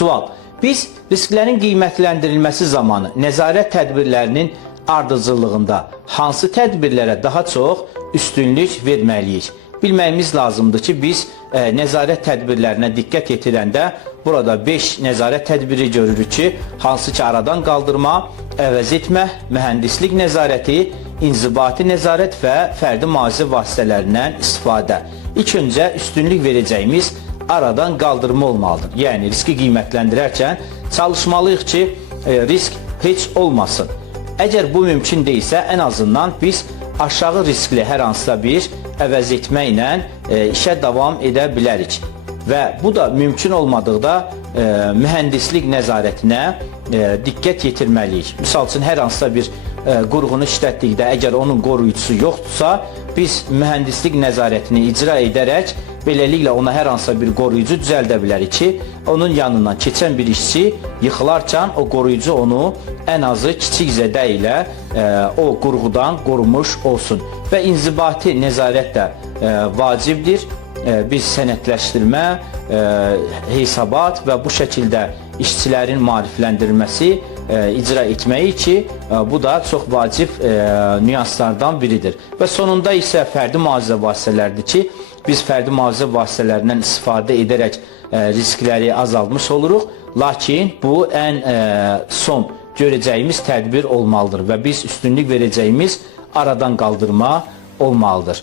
Sual. Biz risklərin qiymətləndirilməsi zamanı nəzarət tədbirlərinin ardıcıllığında hansı tədbirlərə daha çox üstünlük verməliyik? Bilməyimiz lazımdır ki, biz nəzarət tədbirlərinə diqqət yetirəndə burada 5 nəzarət tədbiri görürük ki, hansı ki aradan qaldırma, əvəz etmə, mühəndislik nəzarəti, inzibati nəzarət və fərdi mühafizə vasitələrindən istifadə. İlk öncə üstünlük verəcəyimiz aradan qaldırma olmalıdır. Yəni riski qiymətləndirərkən çalışmalıyıq ki, risk heç olmasın. Əgər bu mümkün deyilsə, ən azından biz aşağı riskli hər hansısa bir əvəz etməklə işə davam edə bilərik. Və bu da mümkün olmadıqda mühəndislik nəzarətinə diqqət yetirməliyik. Misal üçün, hər hansısa bir qurğunu işlətdikdə, əgər onun qoruyucusu yoxdursa, biz mühəndislik nəzarətini icra edərək beləliklə ona hər hansısa bir qoruyucu düzəldə bilərik ki, onun yanından keçən bir işçi yıxılarkən o qoruyucu onu ən azı kiçik zədə ilə o qurğudan qorumuş olsun. Və inzibati nəzarət də vacibdir. Biz sənədləşdirmə, hesabat və bu şəkildə işçilərin maarifləndirilməsi icra etməyi ki, bu da çox vacib nüanslardan biridir. Və sonunda isə fərdi mühafizə vasitələridir ki, biz fərdi mühafizə vasitələrindən istifadə edərək riskləri azaltmış oluruq. Lakin bu ən son görəcəyimiz tədbir olmalıdır və biz üstünlük verəcəyimiz aradan qaldırma olmalıdır.